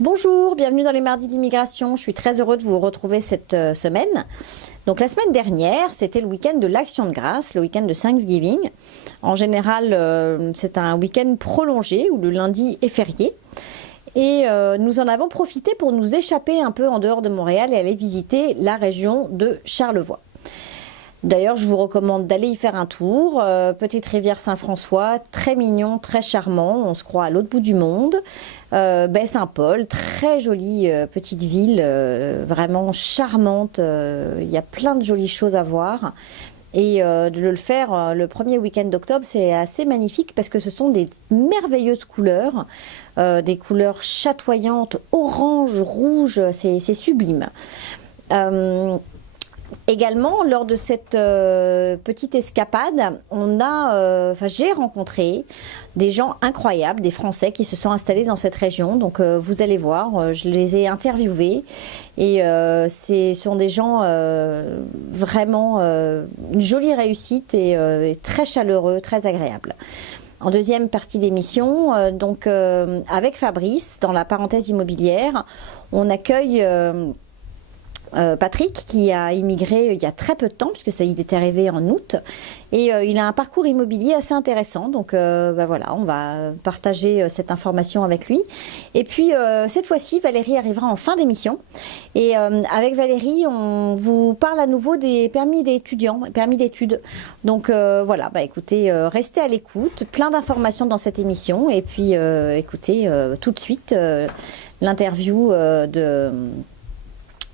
Bonjour, bienvenue dans les mardis d'immigration. Je suis très heureux de vous retrouver cette semaine. Donc la semaine dernière, c'était le week-end de l'Action de Grâce, le week-end de Thanksgiving. En général, c'est un week-end prolongé où le lundi est férié. Et nous en avons profité pour nous échapper un peu en dehors de Montréal et aller visiter la région de Charlevoix. D'ailleurs, je vous recommande d'aller y faire un tour. Petite rivière Saint-François, très mignon, très charmant. On se croit à l'autre bout du monde. Baie Saint-Paul, très jolie petite ville, vraiment charmante. Il y a plein de jolies choses à voir. Et de le faire le premier week-end d'octobre, c'est assez magnifique parce que ce sont des merveilleuses couleurs, des couleurs chatoyantes, orange, rouge, c'est sublime. Également, lors de cette petite escapade, j'ai rencontré des gens incroyables, des Français qui se sont installés dans cette région. Donc, vous allez voir, je les ai interviewés et ce sont des gens vraiment une jolie réussite et très chaleureux, très agréables. En deuxième partie d'émission, avec Fabrice, dans la parenthèse immobilière, on accueille Patrick qui a immigré il y a très peu de temps puisque il est arrivé en août et il a un parcours immobilier assez intéressant, donc voilà, on va partager cette information avec lui. Et puis cette fois-ci Valérie arrivera en fin d'émission et avec Valérie on vous parle à nouveau des permis d'études. Donc voilà, écoutez, restez à l'écoute, plein d'informations dans cette émission et puis écoutez tout de suite l'interview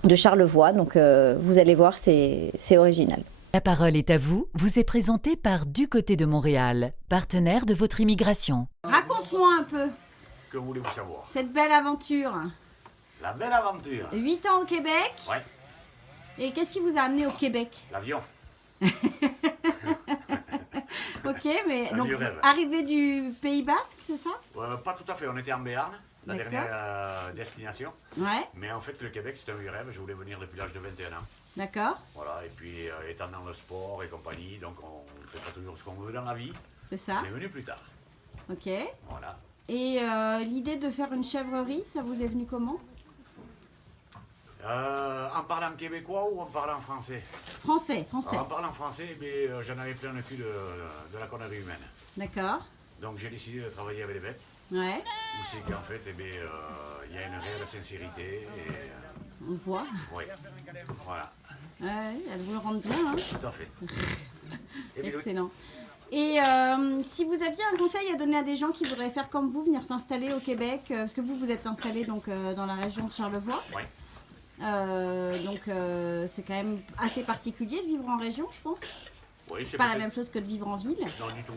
de Charlevoix, donc vous allez voir, c'est original. La parole est à vous, vous est présentée par Du Côté de Montréal, partenaire de votre immigration. Raconte-moi un peu. Que voulez-vous savoir? Cette belle aventure. La belle aventure. 8 ans au Québec. Ouais. Et qu'est-ce qui vous a amené au Québec? L'avion. Ok, mais donc rêve. arrivé du Pays Basque, c'est ça? Pas tout à fait, on était en Béarn, la dernière destination. Ouais. Mais en fait, le Québec, c'était un vieux rêve. Je voulais venir depuis l'âge de 21 ans. D'accord. Voilà, et puis étant dans le sport et compagnie, donc on ne fait pas toujours ce qu'on veut dans la vie. C'est ça. On est venu plus tard. Ok. Voilà. Et l'idée de faire une chèvrerie, ça vous est venu comment? En parlant québécois ou en parlant français? Français. Alors, en parlant français, j'en avais plein le cul de la connerie humaine. D'accord. Donc j'ai décidé de travailler avec les bêtes. Ouais. Où c'est qu'en fait, il y a une réelle sincérité. On voit. Oui, voilà. Ouais, elle vous le rend bien, hein? Tout à fait. Excellent. Et si vous aviez un conseil à donner à des gens qui voudraient faire comme vous, venir s'installer au Québec, parce que vous êtes installé donc dans la région de Charlevoix. Oui. C'est quand même assez particulier de vivre en région, je pense. Oui, c'est pas la même chose que de vivre en ville. Non, du tout.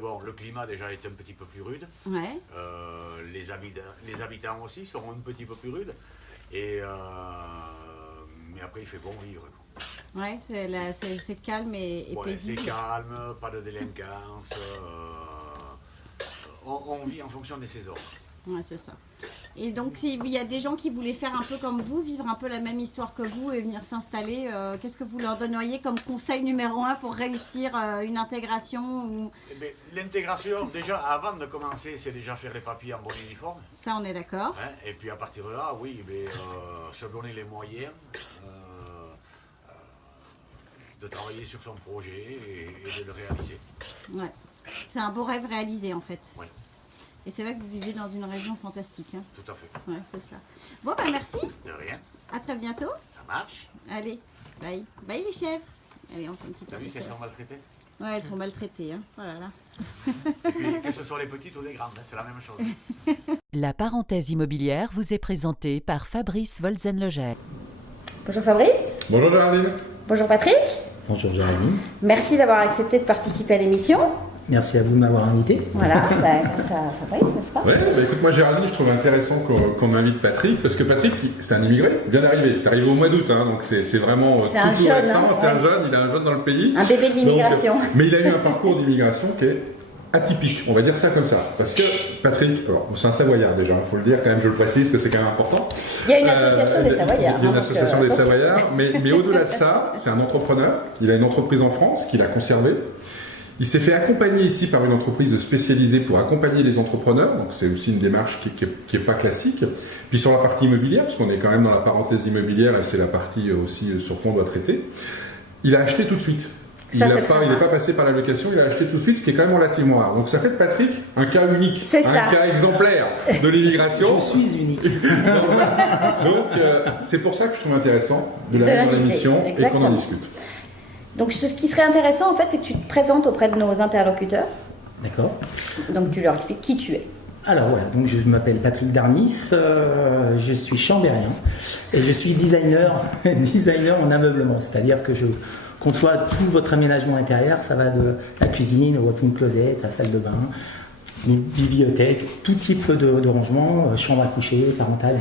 Bon, le climat déjà est un petit peu plus rude. Ouais. Les habitants aussi seront un petit peu plus rudes. Et mais après, il fait bon vivre. Ouais, c'est calme et paisible. C'est calme, pas de délinquance. On vit en fonction des saisons. Ouais, c'est ça. Et donc, s'il y a des gens qui voulaient faire un peu comme vous, vivre un peu la même histoire que vous et venir s'installer, qu'est-ce que vous leur donneriez comme conseil numéro 1 pour réussir une intégration L'intégration, déjà, avant de commencer, c'est déjà faire les papiers en bon uniforme. Ça, on est d'accord. Hein, et puis à partir de là, oui, se donner les moyens de travailler sur son projet et de le réaliser. Ouais. C'est un beau rêve réalisé, en fait. Oui. Et c'est vrai que vous vivez dans une région fantastique. Hein. Tout à fait. Ouais, c'est ça. Bon, merci. De rien. À très bientôt. Ça marche. Allez, bye. Bye les chefs. Allez, on fait une petite. T'as vu qu'elles sont maltraitées? Ouais, elles sont maltraitées. Hein. Oh là là. Et puis, que ce soit les petites ou les grandes, c'est la même chose. La parenthèse immobilière vous est présentée par Fabrice Wolzenlogel. Bonjour Fabrice. Bonjour Géraldine. Bonjour Patrick. Bonjour Géraldine. Merci d'avoir accepté de participer à l'émission. Merci à vous de m'avoir invité. Voilà, grâce à Fabrice, n'est-ce pas? Oui, écoute, moi Géraldine, je trouve intéressant qu'on invite Patrick, parce que Patrick, c'est un immigré, il vient d'arriver. Il est arrivé au mois d'août, hein, donc c'est vraiment tout jeune, récent. hein, c'est un jeune, il a un jeune dans le pays. Un bébé de l'immigration. Mais il a eu un parcours d'immigration qui est atypique, on va dire ça comme ça. Parce que Patrick, c'est un Savoyard déjà, il faut le dire quand même, je le précise, que c'est quand même important. Il y a une association des Savoyards. Il y a une association des Savoyards, mais au-delà de ça, c'est un entrepreneur. Il a une entreprise en France qu'il a conservée. Il s'est fait accompagner ici par une entreprise spécialisée pour accompagner les entrepreneurs, donc c'est aussi une démarche qui est pas classique. Puis sur la partie immobilière, parce qu'on est quand même dans la parenthèse immobilière et c'est la partie aussi sur quoi on doit traiter, il a acheté tout de suite. Il n'est pas passé par la location, il a acheté tout de suite, ce qui est quand même relativement rare. Donc ça fait de Patrick un cas unique, cas exemplaire de l'immigration. Je suis unique. Donc c'est pour ça que je trouve intéressant de la mettre dans l'émission et qu'on en discute. Donc ce qui serait intéressant en fait, c'est que tu te présentes auprès de nos interlocuteurs. D'accord. Donc tu leur expliques qui tu es. Alors voilà, donc je m'appelle Patrick Darnis, je suis chambérien et je suis designer en ameublement, c'est-à-dire que je conçois tout votre aménagement intérieur, ça va de la cuisine au walk-in closet, la salle de bain, une bibliothèque, tout type de rangement, chambre à coucher, parentale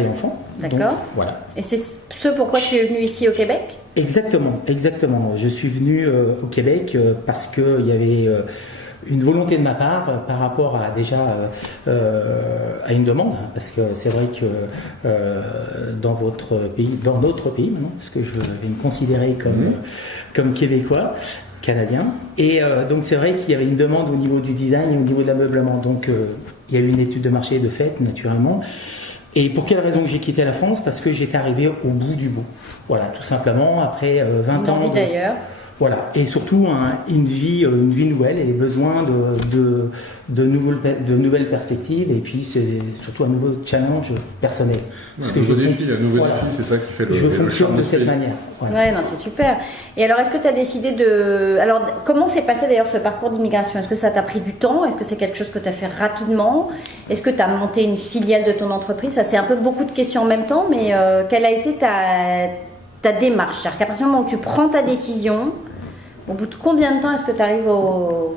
et enfant. D'accord. Donc, voilà. Et c'est ce pourquoi tu es venu ici au Québec ? Exactement. Je suis venu au Québec parce qu'il y avait une volonté de ma part par rapport à déjà à une demande, parce que c'est vrai que dans notre pays maintenant, parce que je vais me considérer comme québécois, canadien, et donc c'est vrai qu'il y avait une demande au niveau du design et au niveau de l'ameublement, donc il y a eu une étude de marché de fait naturellement. Et pour quelle raison que j'ai quitté la France ? Parce que j'étais arrivé au bout du bout. Voilà, tout simplement, après 20 ans. Une envie d'ailleurs. Voilà, et surtout une vie nouvelle et besoin de nouvelles perspectives, et puis c'est surtout un nouveau challenge personnel. Parce que un nouveau défi, c'est ça qui fait le Je fonctionne de cette manière. Voilà. Ouais, non, c'est super. Et alors, est-ce que tu as décidé de... Alors, comment s'est passé d'ailleurs ce parcours d'immigration ? Est-ce que ça t'a pris du temps ? Est-ce que c'est quelque chose que tu as fait rapidement ? Est-ce que tu as monté une filiale de ton entreprise ? Ça, c'est un peu beaucoup de questions en même temps, mais quelle a été ta démarche ? C'est-à-dire qu'à partir du moment où tu prends ta décision, au bout de combien de temps est-ce que tu arrives au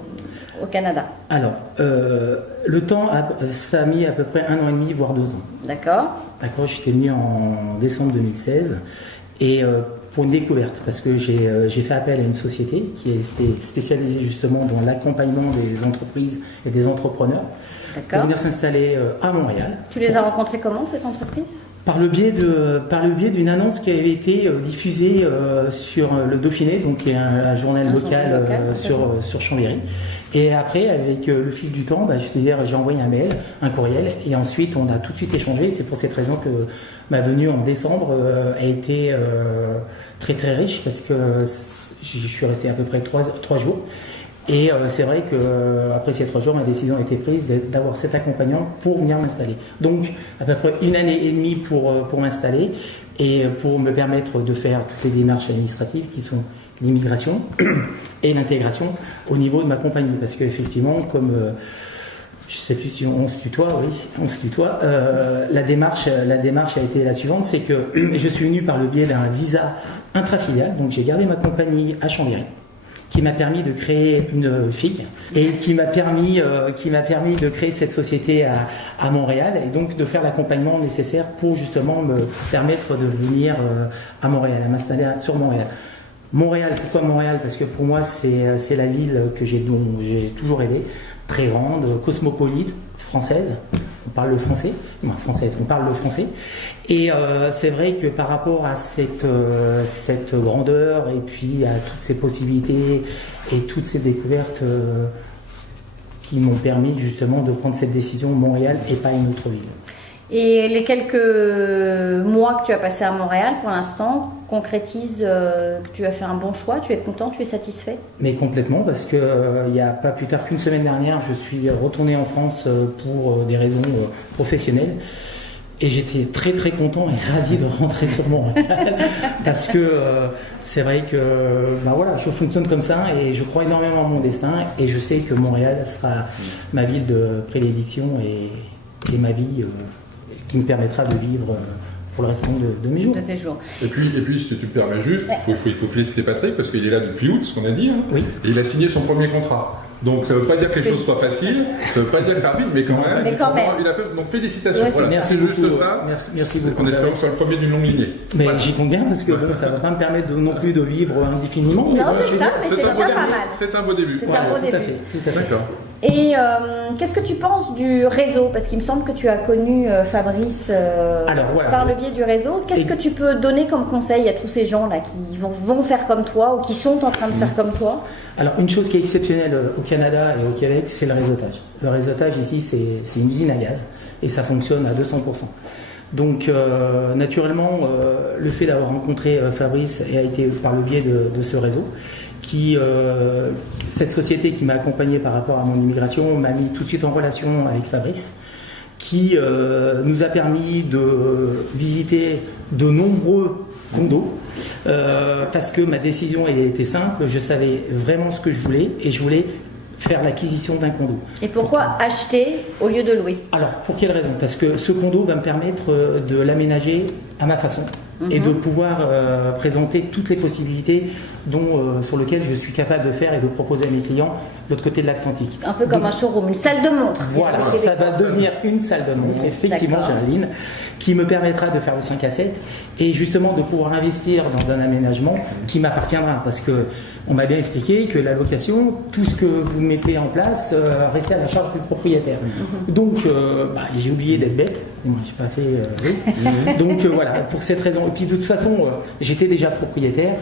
Canada ? Alors, le temps, ça a mis à peu près 1 an et demi, voire 2 ans. D'accord. D'accord, j'étais venu en décembre 2016 et pour une découverte, parce que j'ai fait appel à une société qui était spécialisée justement dans l'accompagnement des entreprises et des entrepreneurs pour venir s'installer à Montréal. Tu les as rencontrés comment, cette entreprise ? Par le biais d'une annonce qui avait été diffusée sur le Dauphiné, donc qui est un journal local sur Chambéry. Et après, avec le fil du temps, j'ai envoyé un mail, un courriel, et ensuite on a tout de suite échangé. C'est pour cette raison que ma venue en décembre a été très très riche, parce que je suis resté à peu près 3 jours. Et c'est vrai qu'après ces 3 jours, ma décision a été prise d'avoir cet accompagnant pour venir m'installer. Donc à peu près 1 année et demie pour m'installer et pour me permettre de faire toutes les démarches administratives qui sont l'immigration et l'intégration au niveau de ma compagnie. Parce qu'effectivement, comme je ne sais plus si on se tutoie, oui, on se tutoie, la démarche a été la suivante, c'est que je suis venu par le biais d'un visa intrafilial, donc j'ai gardé ma compagnie à Chambéry, qui m'a permis de créer une fille et qui m'a permis de créer cette société à Montréal, et donc de faire l'accompagnement nécessaire pour justement me permettre de venir à Montréal, à m'installer sur Montréal. Montréal, pourquoi Montréal ? Parce que pour moi c'est la ville dont j'ai toujours rêvé, très grande, cosmopolite, française, on parle le français, on parle le français. Et c'est vrai que par rapport à cette grandeur et puis à toutes ces possibilités et toutes ces découvertes qui m'ont permis justement de prendre cette décision, Montréal et pas une autre ville. Et les quelques mois que tu as passés à Montréal, pour l'instant, concrétisent que tu as fait un bon choix, tu es content, tu es satisfait ? Mais complètement, parce qu'il n'y a pas plus tard qu'une semaine dernière, je suis retourné en France pour des raisons professionnelles. Et j'étais très très content et ravi de rentrer sur Montréal parce que c'est vrai que je fonctionne comme ça et je crois énormément à mon destin, et je sais que Montréal sera ma ville de prédilection et ma vie qui me permettra de vivre pour le restant de mes jours. De tes jours. Et puis, si tu me permets juste, il faut féliciter Patrick parce qu'il est là depuis août, ce qu'on a dit, hein, oui. Et il a signé son premier contrat. Donc ça ne veut pas dire que les choses soient faciles, ça ne veut pas dire que c'est rapide, mais quand même. Il a fait, donc félicitations. Ouais, voilà, merci c'est beaucoup, juste ça. Merci beaucoup. On espère que ce soit le premier d'une longue lignée. Mais voilà. J'y compte bien, parce que ça ne va pas me permettre non plus de vivre indéfiniment. Non, c'est ça, mais c'est déjà pas mal. C'est un beau début. C'est un beau début. Tout à fait. D'accord. Et qu'est-ce que tu penses du réseau? Parce qu'il me semble que tu as connu Fabrice par le biais du réseau. Qu'est-ce que tu peux donner comme conseil à tous ces gens-là qui vont faire comme toi ou qui sont en train de faire comme toi? Alors, une chose qui est exceptionnelle au Canada et au Québec, c'est le réseautage. Le réseautage ici, c'est une usine à gaz et ça fonctionne à 200%. Donc, naturellement, le fait d'avoir rencontré Fabrice a été par le biais de ce réseau. Cette société qui m'a accompagné par rapport à mon immigration m'a mis tout de suite en relation avec Fabrice, qui nous a permis de visiter de nombreux condos, parce que ma décision elle était simple, je savais vraiment ce que je voulais et je voulais faire l'acquisition d'un condo. Et pourquoi acheter au lieu de louer? Alors, pour quelle raison? Parce que ce condo va me permettre de l'aménager à ma façon. Et de pouvoir présenter toutes les possibilités sur lesquelles je suis capable de faire et de proposer à mes clients de l'autre côté de l'Atlantique. Un peu comme un showroom, une salle de montre. Voilà, ça va devenir une salle de montre, effectivement, Géraldine, qui me permettra de faire le 5 à 7 et justement de pouvoir investir dans un aménagement qui m'appartiendra. Parce que on m'a bien expliqué que la location, tout ce que vous mettez en place, restait à la charge du propriétaire. Donc, j'ai oublié d'être bête. Moi, j'ai pas fait. Donc voilà, pour cette raison. Et puis de toute façon, j'étais déjà propriétaire.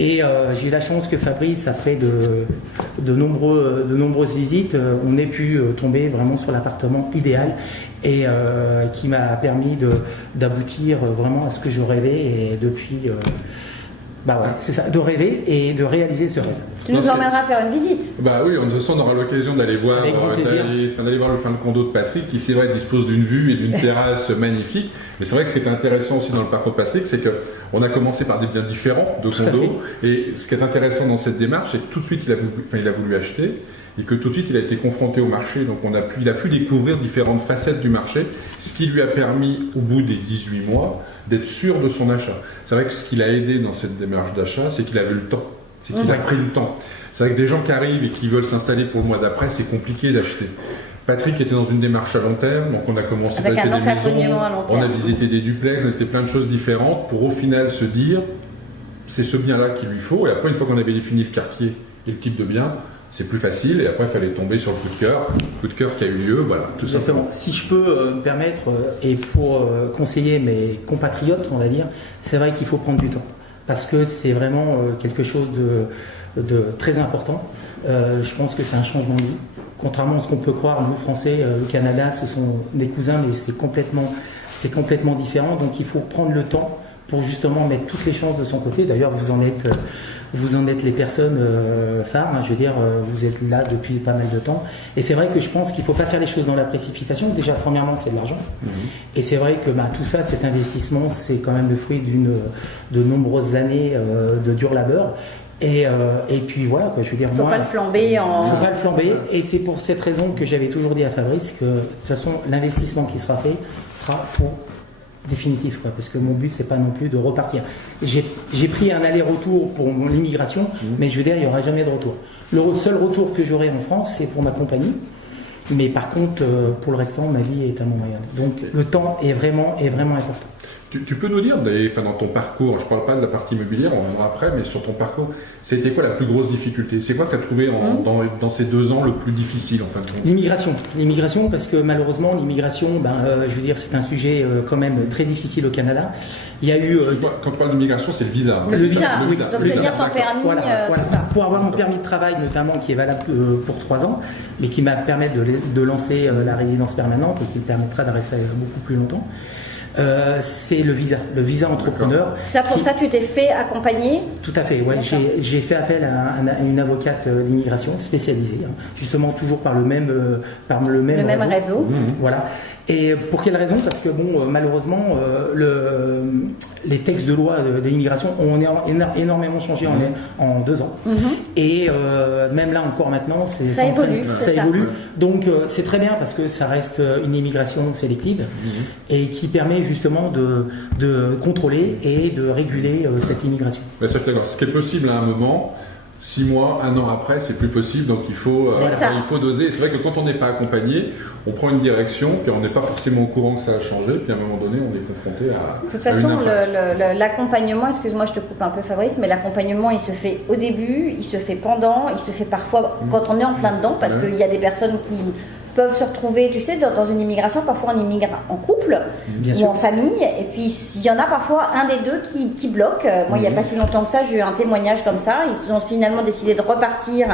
Et j'ai eu la chance que Fabrice, après de nombreuses visites, on ait pu tomber vraiment sur l'appartement idéal et qui m'a permis d'aboutir vraiment à ce que je rêvais. Et depuis, c'est ça, de rêver et de réaliser ce rêve. Tu nous emmèneras faire une visite. Bah oui, de toute façon, on aura l'occasion d'aller voir, d'aller voir le condo de Patrick, qui c'est vrai dispose d'une vue et d'une terrasse magnifique. Mais c'est vrai que ce qui est intéressant aussi dans le parcours de Patrick, c'est qu'on a commencé par des biens différents de condos. Et ce qui est intéressant dans cette démarche, c'est que tout de suite, il a voulu acheter. Et que tout de suite il a été confronté au marché, donc il a pu découvrir différentes facettes du marché, ce qui lui a permis au bout des 18 mois d'être sûr de son achat. C'est vrai que ce qui l'a aidé dans cette démarche d'achat, c'est qu'il avait le temps, c'est qu'il a pris le temps. C'est vrai que des gens qui arrivent et qui veulent s'installer pour le mois d'après, c'est compliqué d'acheter. Patrick était dans une démarche à long terme, donc on a commencé à passer des maisons, on a visité des duplex, on a visité plein de choses différentes pour au final se dire c'est ce bien-là qu'il lui faut, et après une fois qu'on avait défini le quartier et le type de bien, c'est plus facile, et après il fallait tomber sur le coup de cœur qui a eu lieu, voilà, tout simplement. Si je peux me permettre, et pour conseiller mes compatriotes, on va dire, c'est vrai qu'il faut prendre du temps, parce que c'est vraiment quelque chose de très important. Je pense que c'est un changement de vie. Contrairement à ce qu'on peut croire, nous Français, le Canada, ce sont des cousins, mais c'est complètement différent, donc il faut prendre le temps pour justement mettre toutes les chances de son côté. D'ailleurs, vous en êtes les personnes phares, je veux dire, vous êtes là depuis pas mal de temps. Et c'est vrai que je pense qu'il ne faut pas faire les choses dans la précipitation. Déjà, premièrement, c'est de l'argent. Et c'est vrai que tout ça, cet investissement, c'est quand même le fruit de nombreuses années de dur labeur. Et puis voilà, je veux dire, faut pas le flamber faut pas le flamber. Et c'est pour cette raison que j'avais toujours dit à Fabrice que de toute façon, l'investissement qui sera fait sera pour définitif, parce que mon but c'est pas non plus de repartir. J'ai pris un aller-retour pour mon immigration, mais je veux dire il n'y aura jamais de retour. Le seul retour que j'aurai en France c'est pour ma compagnie, mais par contre pour le restant ma vie est à Montréal. Donc le temps est vraiment important. Tu peux nous dire, dans ton parcours, je ne parle pas de la partie immobilière, on viendra après, mais sur ton parcours, c'était quoi la plus grosse difficulté? C'est quoi que tu as trouvé dans ces 2 ans le plus difficile en fin de compte? L'immigration, parce que malheureusement, l'immigration, je veux dire, c'est un sujet quand même très difficile au Canada. Il y a eu... Quand tu parles d'immigration, c'est le visa. Le visa. Donc tenir ton permis, voilà. Pour avoir mon permis de travail notamment, qui est valable pour 3 ans, mais qui m'a permis de lancer la résidence permanente et qui me permettra de rester beaucoup plus longtemps. C'est le visa entrepreneur. Pour ça, tu t'es fait accompagner? Tout à fait, ouais. J'ai fait appel à une avocate d'immigration spécialisée, justement toujours par le même réseau. Voilà. Et pour quelle raison? Parce que malheureusement, les textes de loi de l'immigration ont énormément changé en 2 ans. Et même là encore maintenant, ça évolue. Donc c'est très bien parce que ça reste une immigration sélective et qui permet justement de contrôler et de réguler cette immigration. Ça, je suis d'accord. Ce qui est possible à un moment, 6 mois, 1 an après, c'est plus possible, donc il faut doser. Et c'est vrai que quand on n'est pas accompagné, on prend une direction, puis on n'est pas forcément au courant que ça a changé, puis à un moment donné, on est confronté à. De toute façon, l'accompagnement, excuse-moi, je te coupe un peu, Fabrice, mais l'accompagnement, il se fait au début, il se fait pendant, il se fait parfois quand on est en plein dedans, parce qu'il y a des personnes qui peuvent se retrouver, tu sais, dans une immigration, parfois on immigre en couple ou en famille, et puis il y en a parfois un des deux qui bloque. Moi, il n'y a pas si longtemps que ça, j'ai eu un témoignage comme ça. Ils ont finalement décidé de repartir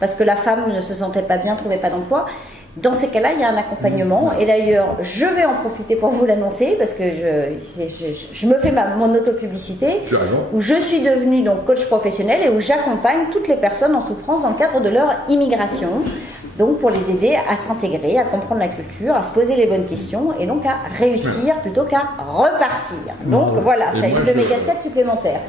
parce que la femme ne se sentait pas bien, ne trouvait pas d'emploi. Dans ces cas-là, il y a un accompagnement. Et d'ailleurs, je vais en profiter pour vous l'annoncer parce que je me fais mon autopublicité, où je suis devenue donc coach professionnel et où j'accompagne toutes les personnes en souffrance dans le cadre de leur immigration. Donc pour les aider à s'intégrer, à comprendre la culture, à se poser les bonnes questions et donc à réussir plutôt qu'à repartir. Donc voilà, c'est une de mes casquettes supplémentaires.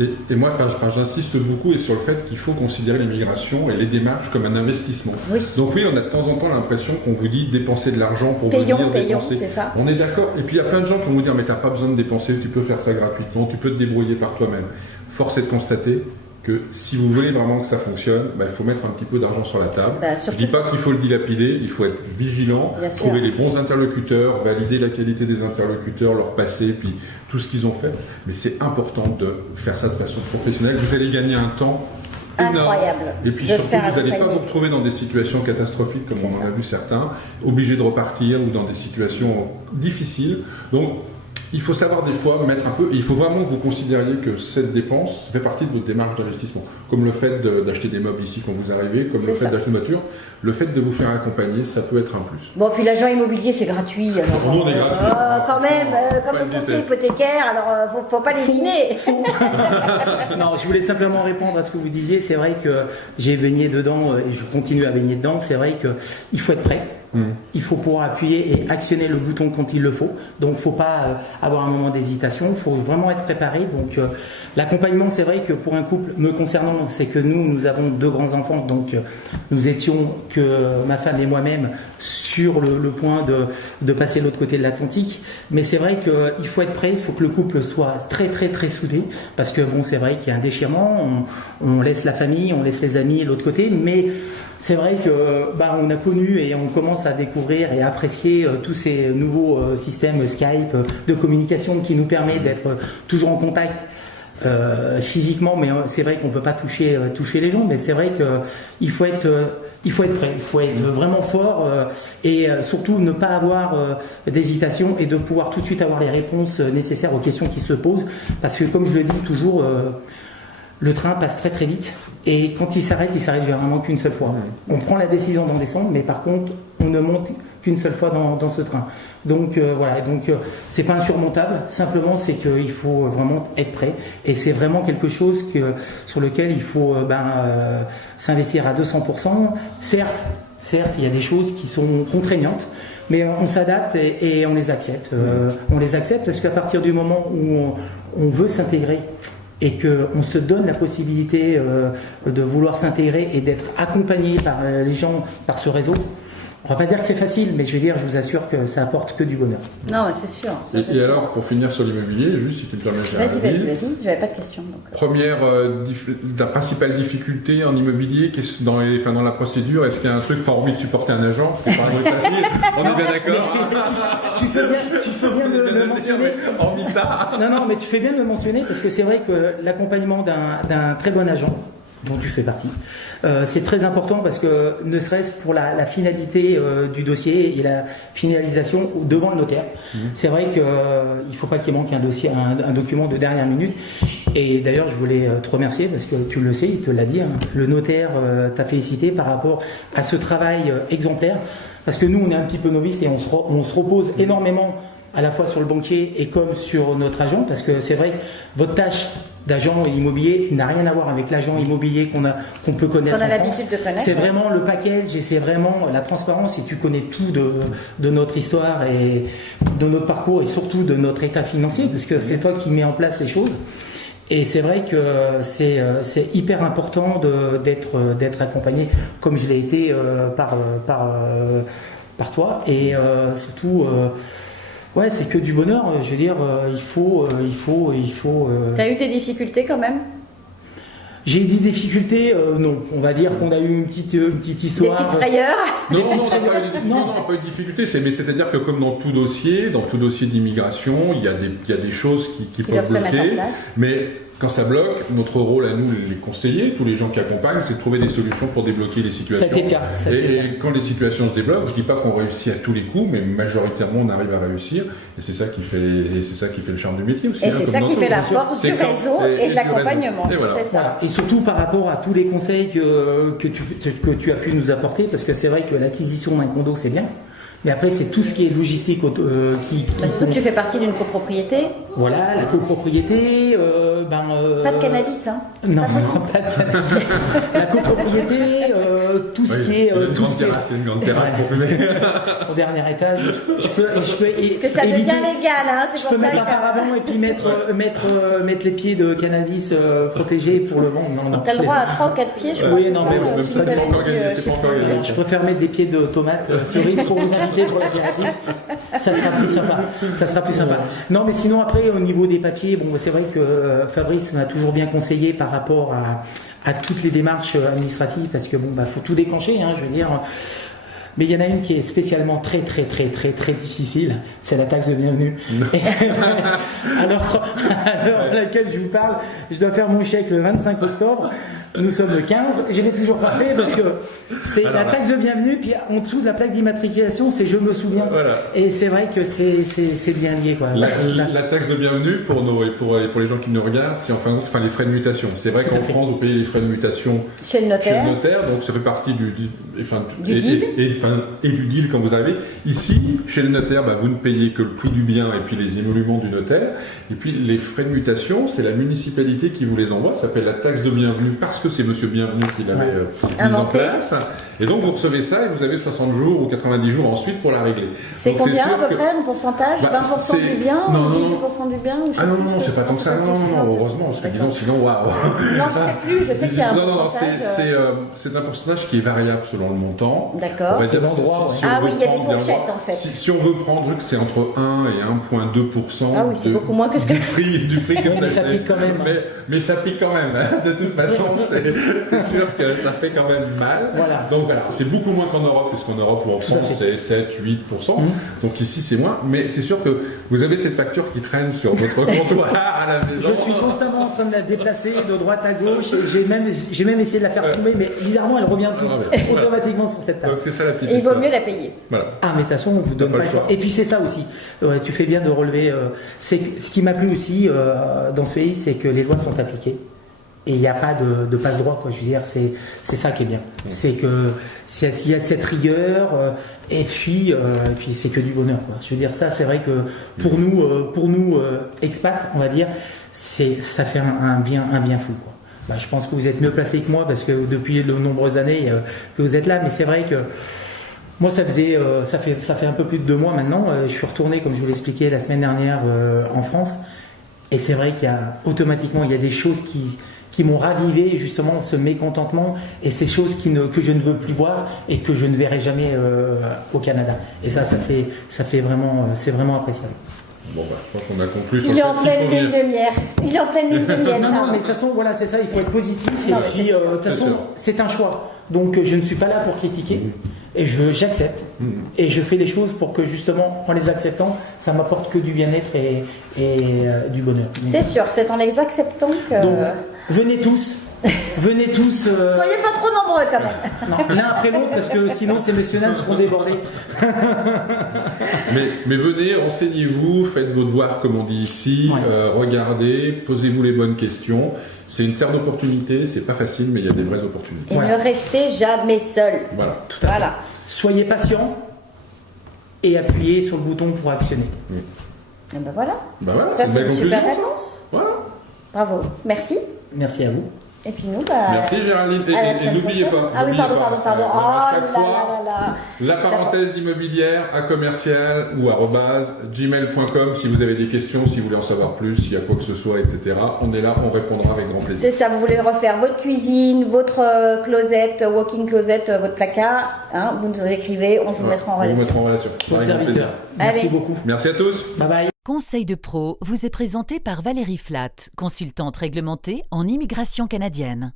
Et moi, j'insiste beaucoup et sur le fait qu'il faut considérer l'immigration et les démarches comme un investissement. Oui. Donc oui, on a de temps en temps l'impression qu'on vous dit dépenser de l'argent pour venir dépenser. C'est ça. On est d'accord. Et puis il y a plein de gens qui vont vous dire mais t'as pas besoin de dépenser, tu peux faire ça gratuitement, tu peux te débrouiller par toi-même. Force est de constater que si vous voulez vraiment que ça fonctionne, il faut metje un petit peu d'argent sur la table. Je ne dis pas qu'il faut le dilapider, il faut être vigilant, trouver les bons interlocuteurs, valider la qualité des interlocuteurs, leur passé, puis tout ce qu'ils ont fait. Mais c'est important de faire ça de façon professionnelle. Vous allez gagner un temps incroyable. Et puis surtout, vous n'allez pas vous retrouver dans des situations catastrophiques, comme on en a vu certains, obligés de repartir ou dans des situations difficiles. Donc, il faut savoir des fois mettre un peu, et il faut vraiment que vous considériez que cette dépense fait partie de votre démarche d'investissement. Comme le fait d'acheter des meubles ici quand vous arrivez, comme le fait d'acheter une voiture, le fait de vous faire accompagner, ça peut être un plus. Bon, puis l'agent immobilier, c'est gratuit. Alors, pour nous, on est gratuit. Quand même, comme le courtier hypothécaire, alors faut pas lésiner. Non, je voulais simplement répondre à ce que vous disiez. C'est vrai que j'ai baigné dedans et je continue à baigner dedans. C'est vrai qu'il faut être prêt. Il faut pouvoir appuyer et actionner le bouton quand il le faut. Donc, il ne faut pas avoir un moment d'hésitation. Il faut vraiment être préparé. Donc, l'accompagnement, c'est vrai que pour un couple, me concernant, c'est que nous avons 2 grands enfants. Donc, nous étions, que ma femme et moi-même, sur le point de passer de l'autre côté de l'Atlantique. Mais c'est vrai qu'il faut être prêt. Il faut que le couple soit très, très, très soudé. Parce que, bon, c'est vrai qu'il y a un déchirement. On laisse la famille, on laisse les amis de l'autre côté. Mais c'est vrai que on a connu et on commence à découvrir et apprécier tous ces nouveaux systèmes Skype de communication qui nous permet d'être toujours en contact physiquement, mais c'est vrai qu'on ne peut pas toucher les gens, mais c'est vrai qu'il faut être prêt, il faut être vraiment fort et surtout ne pas avoir d'hésitation et de pouvoir tout de suite avoir les réponses nécessaires aux questions qui se posent, parce que comme je le dis toujours, le train passe très très vite et quand il s'arrête généralement qu'une seule fois. On prend la décision d'en descendre, mais par contre on ne monte qu'une seule fois dans ce train. Donc voilà, c'est pas insurmontable, simplement c'est qu'il faut vraiment être prêt et c'est vraiment quelque chose sur lequel il faut s'investir à 200%. Certes, il y a des choses qui sont contraignantes, mais on s'adapte et on les accepte. On les accepte parce qu'à partir du moment où on veut s'intégrer et qu'on se donne la possibilité de vouloir s'intégrer et d'être accompagné par les gens, par ce réseau, on va pas dire que c'est facile, mais je vous assure que ça apporte que du bonheur. Non, c'est sûr. Et alors, pour finir sur l'immobilier, juste si tu me permets, vas-y, j'avais pas de question. Première, la principale difficulté en immobilier, dans la procédure, est-ce qu'il y a un truc, pas envie de supporter un agent, parce que c'est pas un truc facile, on est bien d'accord. Tu fais bien de le mentionner. Hormis ça. Non, mais tu fais bien de le mentionner, parce que c'est vrai que l'accompagnement d'un très bon agent, dont tu fais partie. C'est très important parce que ne serait-ce pour la finalité du dossier et la finalisation devant le notaire. C'est vrai qu'il ne faut pas qu'il manque un document de dernière minute. Et d'ailleurs, je voulais te remercier parce que tu le sais, il te l'a dit, le notaire t'a félicité par rapport à ce travail exemplaire. Parce que nous, on est un petit peu novices et on se repose énormément à la fois sur le banquier et comme sur notre agent, parce que c'est vrai que votre tâche d'agent immobilier n'a rien à voir avec l'agent immobilier qu'on peut connaître. Qu'on a l'habitude de connaître. C'est vraiment le package et c'est vraiment la transparence et tu connais tout de notre histoire et de notre parcours et surtout de notre état financier, parce que c'est toi qui mets en place les choses. Et c'est vrai que c'est hyper important d'être accompagné comme je l'ai été par toi et surtout. Ouais, c'est que du bonheur. Il faut. T'as eu des difficultés quand même ? J'ai eu des difficultés, non. On va dire qu'on a eu une petite histoire. Des petites frayeurs. Non, on n'a pas eu de difficulté. Mais c'est-à-dire que comme dans tout dossier d'immigration, il y a des choses qui peuvent doivent se mettre en bloquer. place. Mais quand ça bloque, notre rôle à nous, les conseillers, tous les gens qui accompagnent, c'est de trouver des solutions pour débloquer les situations. Ça a été le cas. Et quand les situations se débloquent, je dis pas qu'on réussit à tous les coups, mais majoritairement on arrive à réussir. Et c'est ça qui fait le charme du métier aussi. Et c'est ça qui fait la force du réseau et de du l'accompagnement. réseau. Et voilà. C'est ça. Voilà. Et surtout par rapport à tous les conseils que tu as pu nous apporter, parce que c'est vrai que l'acquisition d'un condo c'est bien, mais après c'est tout ce qui est logistique Surtout que tu fais partie d'une copropriété. Voilà, la copropriété, Pas de cannabis, hein. Non, pas de cannabis. La copropriété, tout ce qui est. C'est une grande terrasse pour fumer. Au dernier étage, je peux Que ça devient légal, hein. C'est Je pour peux ça mettre un paravent et puis mettre les pieds de cannabis protégés pour le vent. Non, T'as le droit à 3 ou 4 pieds, je crois. Oui, c'est non, ça, mais tu c'est nous pas avais encore dit, gagné, je c'est sais pas plus. encore gagné. Je préfère mettre des pieds de tomates cerises pour vous inviter pour l'apéritif. Ça sera plus sympa. Ça sera plus sympa. Non, mais sinon après au niveau des papiers, bon, c'est vrai que Fabrice m'a toujours bien conseillé par rapport à toutes les démarches administratives, parce que bon, faut tout déclencher, hein, je veux dire. Mais il y en a une qui est spécialement très difficile, c'est la taxe de bienvenue. Et alors à laquelle je vous parle, je dois faire mon chèque le 25 octobre. Nous sommes le 15, je l'ai toujours pas fait parce que c'est la taxe de bienvenue, puis en dessous de la plaque d'immatriculation, c'est je me souviens. Voilà. Et c'est vrai que c'est bien lié, quoi. La taxe de bienvenue pour les gens qui nous regardent, c'est enfin les frais de mutation. C'est vrai qu'en France, vous payez les frais de mutation Chez le notaire. donc ça fait partie du deal. et du deal quand vous arrivez. Ici, chez le notaire, vous ne payez que le prix du bien et puis les émoluments du notaire. Et puis les frais de mutation, c'est la municipalité qui vous les envoie. Ça s'appelle la taxe de bienvenue parce que c'est Monsieur Bienvenu qui l'avait mis en place. Et donc vous recevez ça et vous avez 60 jours ou 90 jours ensuite pour la régler. C'est Donc, combien sûr à peu près, le pourcentage? 20% du bien ou 18% du bien? Ah non, c'est pas tant que ça. Non, heureusement, parce que disons, sinon, waouh. Non, je sais plus, je sais qu'il y a un pourcentage. C'est un pourcentage qui est variable selon le montant. D'accord. On va dire, Ah oui, il y a des fourchettes en fait. Si on veut prendre que c'est entre 1 et 1,2% ah oui, c'est beaucoup moins que ce que... du prix que mais ça pique quand même. Mais ça pique quand même. Hein. De toute façon, c'est sûr que ça fait quand même mal. Voilà. Donc voilà, c'est beaucoup moins qu'en Europe, puisqu'en Europe ou en France, c'est 7-8%. Donc ici, c'est moins. Mais c'est sûr que vous avez cette facture qui traîne sur votre comptoir à la maison. Je suis constamment en train de la déplacer de droite à gauche. J'ai même essayé de la faire tomber, mais bizarrement, elle revient automatiquement sur cette table. Donc c'est ça la petite Et il vaut histoire. mieux la payer. Voilà. Ah, mais de toute façon, on vous donne pas le choix. Et puis c'est ça aussi. Ouais, tu fais bien de relever. Ce qui m'a plu aussi dans ce pays, c'est que les lois sont appliquées. Et il n'y a pas de passe-droit, quoi. Je veux dire, c'est ça qui est bien. C'est que s'il y a cette rigueur, et puis c'est que du bonheur, quoi. Je veux dire, ça, c'est vrai que pour nous expats, on va dire, ça fait un bien fou, quoi. Je pense que vous êtes mieux placé que moi parce que depuis de nombreuses années que vous êtes là, mais c'est vrai que moi, ça fait un peu plus de 2 mois maintenant. Je suis retourné, comme je vous l'expliquais la semaine dernière, en France, et c'est vrai qu'il y a automatiquement des choses qui m'ont ravivé justement ce mécontentement et ces choses que je ne veux plus voir et que je ne verrai jamais au Canada. Et ça fait vraiment, c'est vraiment appréciable. Bon, je pense qu'on a conclu sur Il le est fait en qu'il pleine faut lune venir. de miel. Il est en pleine lune de miel. Non, mais de toute façon, voilà, c'est ça, il faut être positif. Non, et mais puis, c'est de toute façon, c'est un choix. Donc, je ne suis pas là pour critiquer. Et j'accepte. Et je fais les choses pour que, justement, en les acceptant, ça m'apporte que du bien-être et du bonheur. C'est sûr, c'est en les acceptant que... Donc, venez tous. Venez tous. Soyez pas trop nombreux quand même. Non, l'un après l'autre, parce que sinon, ces messieurs-là seront débordés. Mais venez, renseignez-vous, faites vos devoirs comme on dit ici, regardez, posez-vous les bonnes questions. C'est une terre d'opportunités, c'est pas facile, mais il y a des vraies opportunités. Et ne restez jamais seul. Voilà. Tout à fait. Voilà. Soyez patient et appuyez sur le bouton pour actionner. Et ben voilà. Voilà, Ça, c'est une c'est belle une super conclusion. réponse. Voilà. Bravo. Merci. Merci à vous. Et puis nous, Merci Géraldine. à la Et semaine n'oubliez prochaine. pas. Ah oui, n'oubliez pardon. pas, Oh à chaque là fois, là. la parenthèse immobilière à commercial ou @gmail.com si vous avez des questions, si vous voulez en savoir plus, s'il y a quoi que ce soit, etc. On est là, on répondra avec grand plaisir. C'est ça, vous voulez refaire votre cuisine, votre closet, walking closet, votre placard, hein, vous nous écrivez, on vous mettra en On vous relation. mettra en relation. Votre Avec grand plaisir. serviteur. Merci Allez. beaucoup. Merci à tous. Bye bye. Conseil de pro vous est présenté par Valérie Flatt, consultante réglementée en immigration canadienne.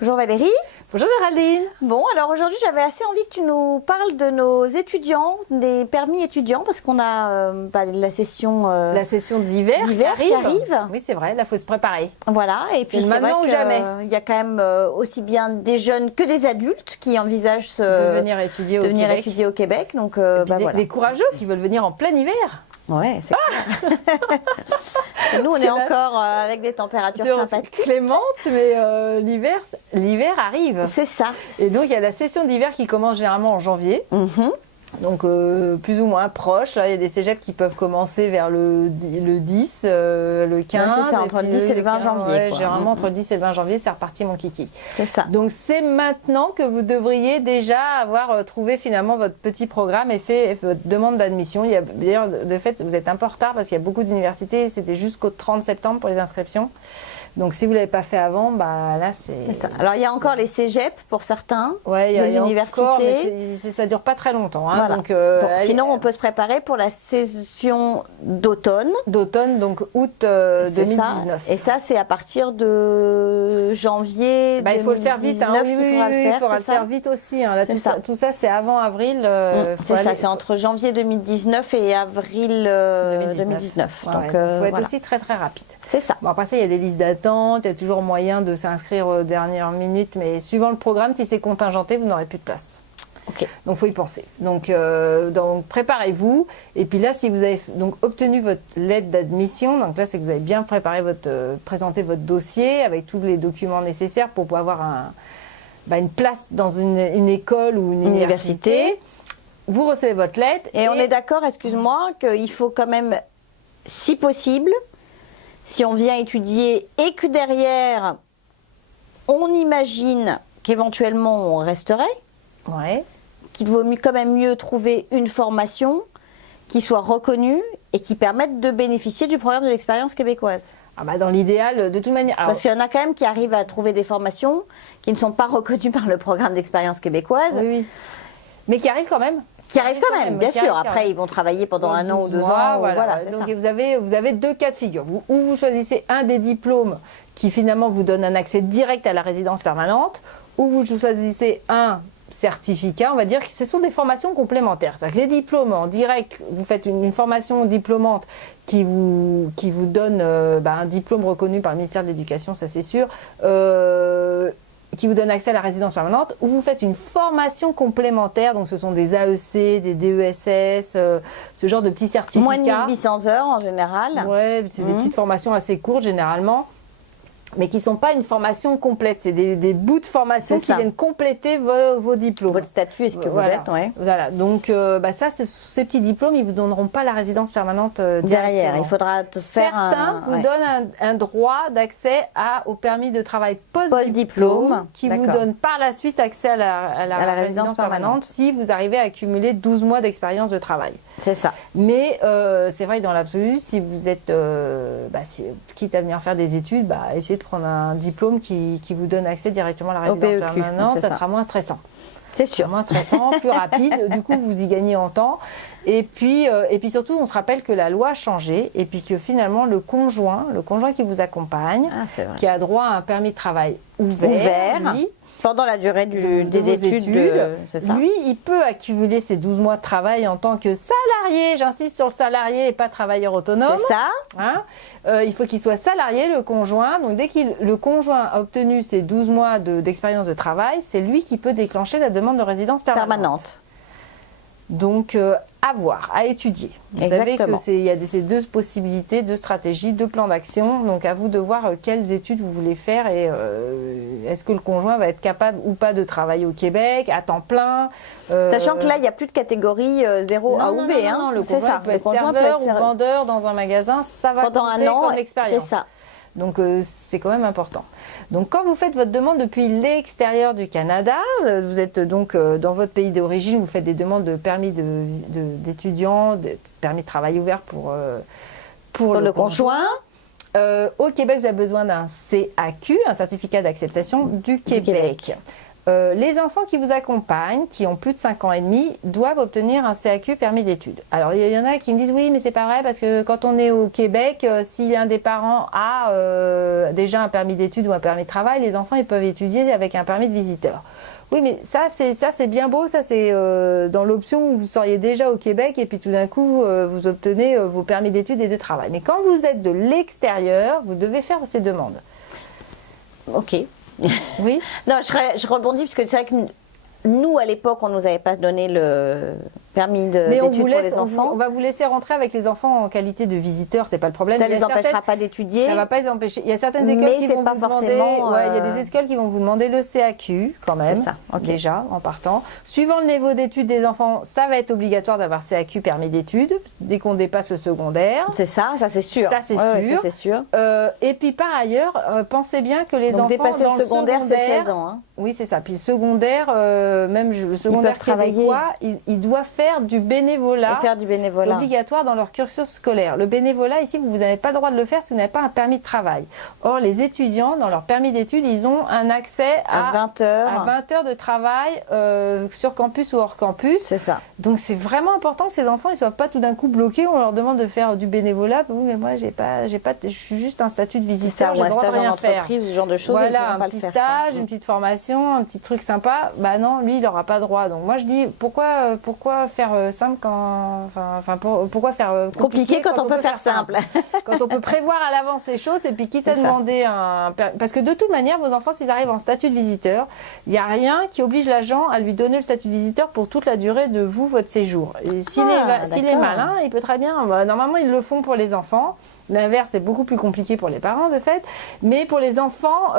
Bonjour Valérie. Bonjour Géraldine. Bon, alors aujourd'hui, j'avais assez envie que tu nous parles de nos étudiants, des permis étudiants, parce qu'on a la session La session d'hiver qui arrive. Oui, c'est vrai, là, il faut se préparer. Voilà, et puis C'est c'est vrai maintenant ou jamais. qu'il y a quand même aussi bien des jeunes que des adultes qui envisagent De venir étudier au Québec. étudier au Québec. Donc, Et puis voilà. des courageux qui veulent venir en plein hiver. Ouais, c'est clair. Et nous, on est encore avec des températures sympathiques. Clémente, mais l'hiver arrive. C'est ça. Et donc, il y a la session d'hiver qui commence généralement en janvier. Mhm. Donc, plus ou moins proche. Là, il y a des cégeps qui peuvent commencer vers le 10, le 15. Ouais, c'est ça, entre puis le 10 et le 20 janvier, Ouais, quoi. généralement, entre le 10 et le 20 janvier, c'est reparti, mon kiki. C'est ça. Donc, c'est maintenant que vous devriez déjà avoir trouvé finalement votre petit programme et fait votre demande d'admission. Il y a d'ailleurs, de fait, vous êtes un peu en retard parce qu'il y a beaucoup d'universités. C'était jusqu'au 30 septembre pour les inscriptions. Donc, si vous ne l'avez pas fait avant, bah là, C'est ça. Alors, il y a encore les cégeps pour certains. Ouais, il y a les universités. universités. Mais ça ne dure pas très longtemps. Hein, Voilà. donc, Bon, sinon, on peut se préparer pour la session d'automne. d'automne, donc août C'est 2019. ça. Et ça, c'est à partir de janvier. Bah, il faut le faire vite. Hein. 2019 qu'il faudra le faire, il faudra c'est le ça faire vite aussi. Hein. Là, C'est tout ça, c'est avant avril. C'est ça, c'est entre janvier 2019 et avril 2019. Ouais, Donc, il faut être voilà. aussi très très rapide. C'est ça. Bon, après ça, il y a des listes d'attente, il y a toujours moyen de s'inscrire aux dernières minutes, mais suivant le programme, si c'est contingenté, vous n'aurez plus de place. Ok. Donc, il faut y penser. Donc préparez-vous. Et puis là, si vous avez donc obtenu votre lettre d'admission, donc là, c'est que vous avez bien préparé présenté votre dossier avec tous les documents nécessaires pour pouvoir avoir une place dans une école ou une université. Vous recevez votre lettre. Et on est d'accord, excuse-moi, qu'il faut quand même, si possible, si on vient étudier et que derrière, on imagine qu'éventuellement on resterait, Ouais. qu'il vaut quand même mieux trouver une formation qui soit reconnue et qui permette de bénéficier du programme de l'expérience québécoise. Ah bah dans l'idéal, de toute manière. Alors, Parce qu'il y en a quand même qui arrivent à trouver des formations qui ne sont pas reconnues par le programme d'expérience québécoise, oui, oui. Mais qui arrive quand même. qui arrivent quand même, bien qui sûr. arrivent quand Après, même. ils vont travailler pendant Dans 1 an ou 12 2 mois, ans. Voilà, c'est donc ça. vous avez deux cas de figure. Ou vous choisissez un des diplômes qui finalement vous donne un accès direct à la résidence permanente, ou vous choisissez un certificat, on va dire que ce sont des formations complémentaires. C'est-à-dire que les diplômes en direct, vous faites une formation diplômante qui vous donne un diplôme reconnu par le ministère de l'Éducation, ça c'est sûr, qui vous donne accès à la résidence permanente, ou vous faites une formation complémentaire, donc ce sont des AEC, des DESS, ce genre de petits certificats. Moins de 1800 heures en général. Ouais, c'est des petites formations assez courtes généralement, mais qui ne sont pas une formation complète. C'est des bouts de formation C'est qui ça. viennent compléter vos diplômes. Votre statut et ce que Voilà. vous êtes, ouais. Voilà, donc ces petits diplômes, ils ne vous donneront pas la résidence permanente Derrière, directement. il faudra te faire Certains vous ouais. donnent un droit d'accès au permis de travail post-diplôme Post-diplôme, qui vous d'accord. donne par la suite accès à la résidence permanente si vous arrivez à accumuler 12 mois d'expérience de travail. C'est ça. Mais c'est vrai que dans l'absolu, si vous êtes quitte à venir faire des études, essayez de prendre un diplôme qui vous donne accès directement à la résidence PEQ, permanente, c'est ça ça. sera moins stressant. C'est sûr. Moins stressant, plus rapide, du coup vous y gagnez en temps. Et puis surtout, on se rappelle que la loi a changé et puis que finalement le conjoint qui vous accompagne, Ah, c'est vrai. qui a droit à un permis de travail ouvert, lui, Pendant la durée de des vos études, c'est ça. lui, il peut accumuler ses 12 mois de travail en tant que salarié, j'insiste sur salarié et pas travailleur autonome. C'est ça. Hein, il faut qu'il soit salarié, le conjoint. Donc, dès que le conjoint a obtenu ses 12 mois d'expérience de travail, c'est lui qui peut déclencher la demande de résidence permanente. Donc, à voir, à étudier. Vous Exactement. savez qu'il y a ces deux possibilités, deux stratégies, deux plans d'action. Donc, à vous de voir quelles études vous voulez faire et est-ce que le conjoint va être capable ou pas de travailler au Québec à temps plein. Sachant que là, il n'y a plus de catégorie 0 A ou B. Non, le C'est conjoint ça. peut Le être conjoint serveur peut être ou vendeur dans un magasin. Ça va pendant compter un an. comme C'est l'expérience. ça. Donc, c'est quand même important. Donc, quand vous faites votre demande depuis l'extérieur du Canada, vous êtes donc dans votre pays d'origine, vous faites des demandes de permis d'étudiants, de permis de travail ouvert pour le conjoint. Au Québec, vous avez besoin d'un CAQ, un certificat d'acceptation du Québec. Les enfants qui vous accompagnent, qui ont plus de 5 ans et demi, doivent obtenir un CAQ permis d'études. Alors il y en a qui me disent oui, mais c'est pas vrai parce que quand on est au Québec, si l'un des parents a déjà un permis d'études ou un permis de travail, les enfants ils peuvent étudier avec un permis de visiteur. Oui, mais ça c'est bien beau, ça c'est dans l'option où vous seriez déjà au Québec et puis tout d'un coup vous obtenez vos permis d'études et de travail. Mais quand vous êtes de l'extérieur, vous devez faire ces demandes. Ok. Oui. Non, je rebondis parce que c'est vrai que nous, à l'époque, on nous avait pas donné le permis d'études pour les enfants. On va vous laisser rentrer avec les enfants en qualité de visiteurs, c'est pas le problème. Ça les empêchera pas d'étudier. Ça va pas les empêcher. Il y a certaines écoles qui vont vous demander. Il y a des écoles qui vont vous demander le CAQ quand même. C'est ça. Okay. Déjà en partant. Suivant le niveau d'études des enfants, ça va être obligatoire d'avoir CAQ permis d'études dès qu'on dépasse le secondaire. C'est ça c'est sûr. Ça c'est sûr. Ça c'est sûr. Et puis par ailleurs, pensez bien que les enfants dépasser dans le secondaire, c'est 16 ans. Hein. Oui, c'est ça. Puis le secondaire, même le secondaire québécois, ils doivent faire du bénévolat. C'est obligatoire dans leur cursus scolaire. Le bénévolat, ici, vous n'avez pas le droit de le faire si vous n'avez pas un permis de travail. Or, les étudiants, dans leur permis d'études, ils ont un accès à 20 heures. À 20 heures de travail sur campus ou hors campus. C'est ça. Donc, c'est vraiment important que ces enfants ne soient pas tout d'un coup bloqués. On leur demande de faire du bénévolat. Oui, mais moi, je suis juste un statut de visiteur. J'ai le droit de rien faire. Ce genre de choses. Voilà, un petit stage, une petite formation, un petit truc sympa. Bah non, lui, il n'aura pas droit. Donc, moi, je dis, pourquoi faire simple pourquoi faire compliqué quand on peut faire simple. Quand on peut prévoir à l'avance les choses et puis quitte à demander parce que de toute manière vos enfants s'ils arrivent en statut de visiteur, il n'y a rien qui oblige l'agent à lui donner le statut de visiteur pour toute la durée de votre séjour. Et s'il est malin, il peut très bien, normalement ils le font pour les enfants. L'inverse est beaucoup plus compliqué pour les parents de fait, mais pour les enfants,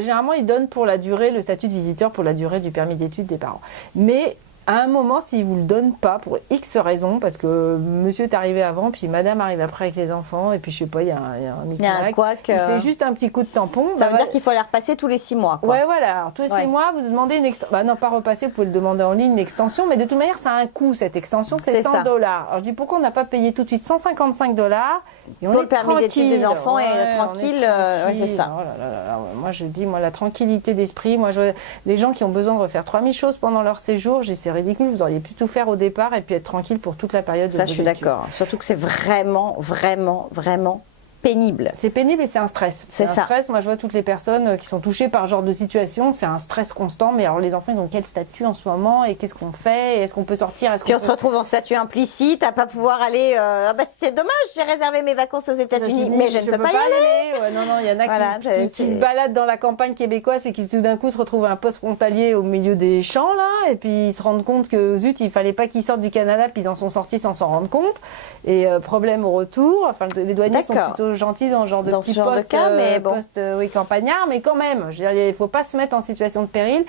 généralement ils donnent pour la durée le statut de visiteur pour la durée du permis d'études des parents. Mais à un moment, s'ils ne vous le donnent pas pour X raisons, parce que monsieur est arrivé avant, puis madame arrive après avec les enfants, et puis je sais pas, il y a un micro-rac, il fait juste un petit coup de tampon. Ça veut dire qu'il faut les repasser tous les 6 mois. Quoi. Ouais, voilà. Alors, tous les 6 mois, vous demandez une extension. Non, pas repasser, vous pouvez le demander en ligne, l'extension, mais de toute manière, ça a un coût, cette extension, c'est $100. Alors je dis, pourquoi on n'a pas payé tout de suite $155 et on pour est le permis d'études des enfants et tranquille, c'est ça. Oh là. Moi, je dis, la tranquillité d'esprit, les gens qui ont besoin de refaire 3000 choses pendant leur séjour, c'est ridicule, vous auriez pu tout faire au départ et puis être tranquille pour toute la période de vos études. Ça, je suis d'accord. Surtout que c'est vraiment pénible. C'est pénible et c'est un stress. C'est un stress. Moi, je vois toutes les personnes qui sont touchées par ce genre de situation. C'est un stress constant. Mais alors, les enfants, ils ont quel statut en ce moment? Et qu'est-ce qu'on fait? Est-ce qu'on peut sortir? Puis on se retrouve en statut implicite à pas pouvoir aller. C'est dommage, j'ai réservé mes vacances aux États-Unis, mais je ne peux pas y aller. Ouais, non, il y en a qui se baladent dans la campagne québécoise puis qui tout d'un coup se retrouvent à un poste frontalier au milieu des champs là, et puis ils se rendent compte que zut, il fallait pas qu'ils sortent du Canada, puis ils en sont sortis sans s'en rendre compte. Et problème au retour. Enfin, les douaniers sont plutôt gentils dans ce genre de petit poste, mais bon. Campagnard, mais quand même, je veux dire, il ne faut pas se mettre en situation de péril.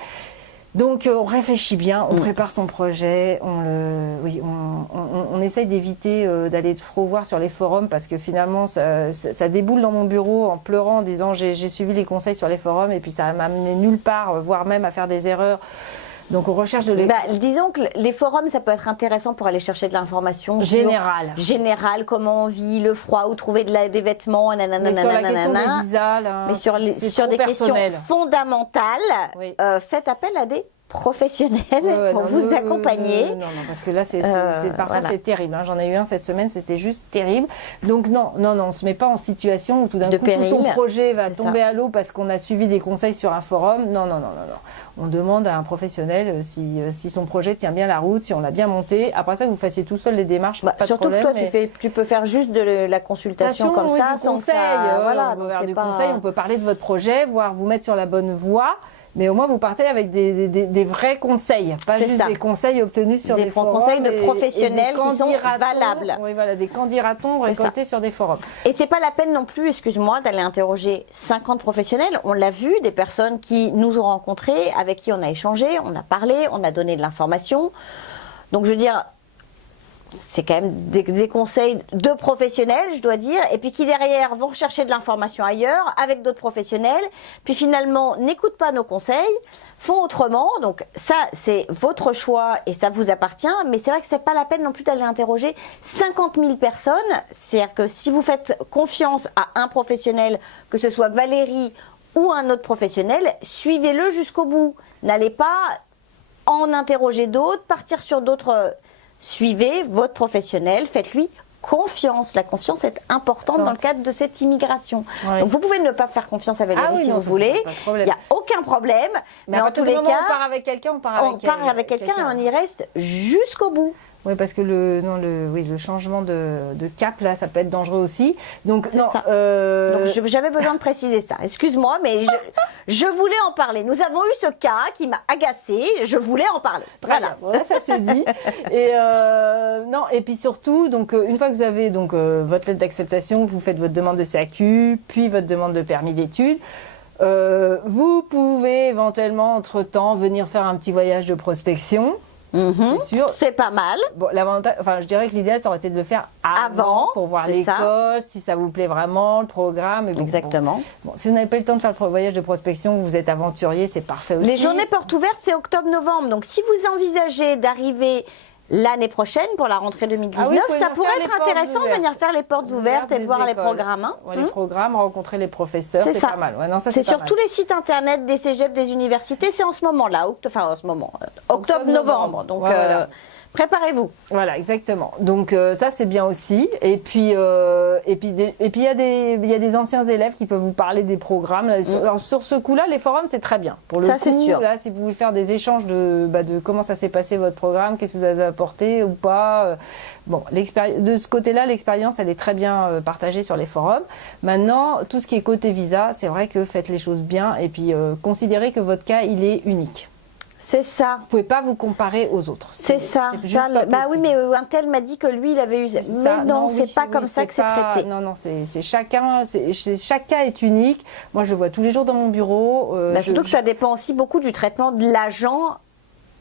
Donc on réfléchit bien, on prépare son projet, on essaye d'éviter d'aller trop voir sur les forums parce que finalement ça déboule dans mon bureau en pleurant en disant j'ai suivi les conseils sur les forums et puis ça m'a amené nulle part, voire même à faire des erreurs. Donc on recherche disons que les forums, ça peut être intéressant pour aller chercher de l'information générale, comment on vit, le froid, où trouver des vêtements, nanana. Mais sur la question des visas, là, mais sur des questions fondamentales, faites appel à des professionnels pour vous accompagner. Non, parce que là, parfois c'est terrible. Hein. J'en ai eu un cette semaine, c'était juste terrible. Donc non, on se met pas en situation où tout d'un coup tout son projet va tomber à l'eau parce qu'on a suivi des conseils sur un forum. Non. On demande à un professionnel si son projet tient bien la route, si on l'a bien monté. Après ça, que vous fassiez tout seul les démarches, pas de surtout problème, que toi, tu peux faire juste de la consultation comme ça, sans conseil. On peut parler de votre projet, voire vous mettre sur la bonne voie. Mais au moins, vous partez avec des vrais conseils, pas juste des conseils obtenus sur des forums. Des conseils de professionnels qui sont valables. Oui, voilà, des candidatons récoltés sur des forums. Et c'est pas la peine non plus, excuse-moi, d'aller interroger 50 professionnels. On l'a vu, des personnes qui nous ont rencontrés, avec qui on a échangé, on a parlé, on a donné de l'information. Donc, je veux dire, c'est quand même des conseils de professionnels, je dois dire, et puis qui derrière vont rechercher de l'information ailleurs avec d'autres professionnels, puis finalement n'écoutent pas nos conseils, font autrement. Donc ça, c'est votre choix et ça vous appartient, mais c'est vrai que c'est pas la peine non plus d'aller interroger 50 000 personnes. C'est-à-dire que si vous faites confiance à un professionnel, que ce soit Valérie ou un autre professionnel, suivez-le jusqu'au bout. N'allez pas en interroger d'autres, partir sur d'autres. Suivez votre professionnel, faites-lui confiance. La confiance est importante dans le cadre de cette immigration. Ouais. Donc vous pouvez ne pas faire confiance à Valérie si vous voulez. Il n'y a aucun problème. Mais en tous les cas, on part avec quelqu'un, on part avec quelqu'un et on y reste jusqu'au bout. Oui, parce que le changement de cap, là, ça peut être dangereux aussi. Donc, non, Donc j'avais besoin de préciser ça. Excuse-moi, mais je voulais en parler. Nous avons eu ce cas qui m'a agacée. Je voulais en parler. Voilà. Bon, là, ça c'est dit. Et non, et puis surtout, donc une fois que vous avez donc votre lettre d'acceptation, vous faites votre demande de CAQ, puis votre demande de permis d'études. Vous pouvez éventuellement entre-temps venir faire un petit voyage de prospection. C'est sûr. C'est pas mal. Bon, l'avantage, enfin, je dirais que l'idéal, ça aurait été de le faire avant pour voir l'école, si ça vous plaît vraiment, le programme. Et bon, exactement. Bon, si vous n'avez pas eu le temps de faire le voyage de prospection, vous êtes aventurier, c'est parfait aussi. Les journées portes ouvertes, c'est octobre-novembre. Donc, si vous envisagez d'arriver l'année prochaine pour la rentrée 2019, ça pourrait être intéressant de venir faire les portes ouvertes et de voir les programmes. Hein. Ouais, les programmes, rencontrer les professeurs, c'est pas mal. Ouais, non, c'est sur tous les sites internet des cégeps, des universités, c'est en ce moment-là, octobre-novembre. Donc préparez-vous. Voilà, exactement. Donc ça c'est bien aussi. Et puis il y a des anciens élèves qui peuvent vous parler des programmes. Alors, sur ce coup-là, les forums c'est très bien. Pour le coup, c'est sûr. Là, si vous voulez faire des échanges de comment ça s'est passé votre programme, qu'est-ce que vous avez apporté ou pas. Bon, de ce côté-là, l'expérience elle est très bien partagée sur les forums. Maintenant, tout ce qui est côté visa, c'est vrai que faites les choses bien et puis considérez que votre cas il est unique. C'est ça. Vous pouvez pas vous comparer aux autres. C'est ça. Bah oui, mais un tel m'a dit que lui, il avait eu. Mais non, c'est pas comme ça que c'est traité. Non, c'est chacun. Chaque cas est unique. Moi, je le vois tous les jours dans mon bureau. Surtout que ça dépend aussi beaucoup du traitement de l'agent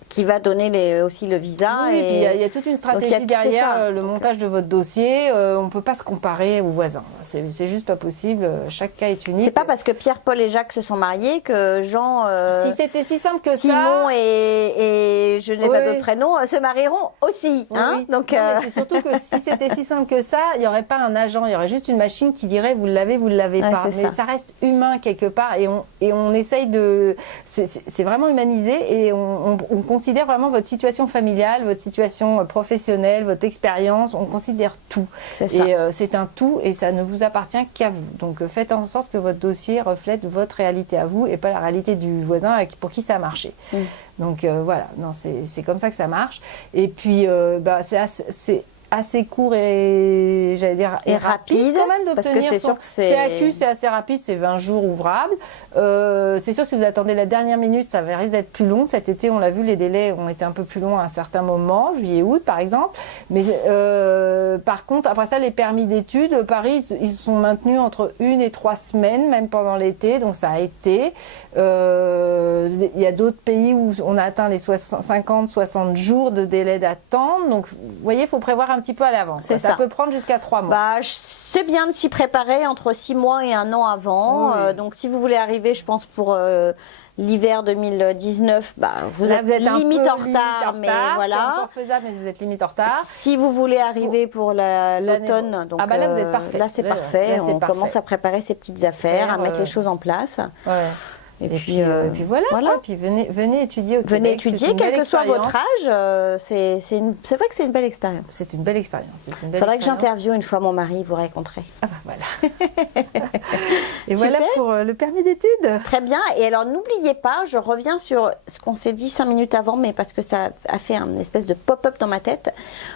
qui va donner aussi le visa. Oui, et puis il y a toute une stratégie derrière le montage de votre dossier. On ne peut pas se comparer aux voisins. C'est juste pas possible. Chaque cas est unique. C'est pas parce que Pierre, Paul et Jacques se sont mariés que Jean, si c'était si simple que Simon et je n'ai pas d'autres prénoms se marieront aussi. Hein. Donc c'est surtout que si c'était si simple que ça, il n'y aurait pas un agent. Il y aurait juste une machine qui dirait vous l'avez pas. Mais ça reste humain quelque part et on essaye de. C'est vraiment humanisé et on considère vraiment votre situation familiale, votre situation professionnelle, votre expérience, on considère tout. Et c'est un tout et ça ne vous appartient qu'à vous. Donc faites en sorte que votre dossier reflète votre réalité à vous et pas la réalité du voisin pour qui ça a marché. Donc voilà, c'est comme ça que ça marche. Et puis c'est assez court et j'allais dire et rapide quand même d'obtenir son CAQ, c'est assez rapide, c'est 20 jours ouvrables. C'est sûr que si vous attendez la dernière minute, ça risque d'être plus long. Cet été, on l'a vu, les délais ont été un peu plus longs à un certain moment, juillet-août par exemple. Mais par contre, après ça, les permis d'études, Paris, ils sont maintenus entre 1 et 3 semaines, même pendant l'été, donc ça a été. Il y a d'autres pays où on a atteint les 50-60 jours de délai d'attente. Donc, vous voyez, il faut prévoir un petit peu à l'avance. Ça peut prendre jusqu'à 3 mois. C'est bien de s'y préparer entre 6 mois et 1 an avant. Donc, si vous voulez arriver, je pense, pour l'hiver 2019, vous êtes limite en retard. Mais voilà. C'est encore faisable, mais vous êtes limite en retard. Si vous voulez arriver pour l'automne, donc là, vous êtes parfait. Là, c'est parfait. On commence à préparer ses petites affaires, à mettre les choses en place. Ouais. Et puis voilà. Et puis venez étudier au Québec. Venez étudier, quel que soit votre âge. C'est vrai que c'est une belle expérience. C'est une belle expérience. Il faudrait que j'interviewe une fois mon mari, vous raconterez. Ah voilà. Et voilà pour le permis d'études. Très bien. Et alors n'oubliez pas, je reviens sur ce qu'on s'est dit 5 minutes avant, mais parce que ça a fait une espèce de pop-up dans ma tête.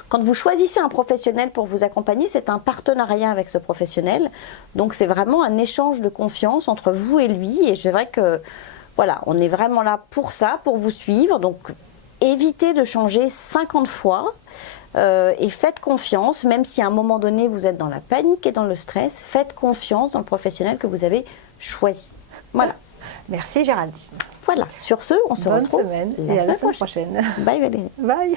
Quand vous choisissez un professionnel pour vous accompagner, c'est un partenariat avec ce professionnel. Donc c'est vraiment un échange de confiance entre vous et lui. Et c'est vrai que voilà, on est vraiment là pour ça, pour vous suivre. Donc, évitez de changer 50 fois et faites confiance, même si à un moment donné, vous êtes dans la panique et dans le stress, faites confiance dans le professionnel que vous avez choisi. Voilà. Merci Géraldine. Voilà, sur ce, on se retrouve Bonne semaine et à la semaine prochaine. Bye Valérie. Bye.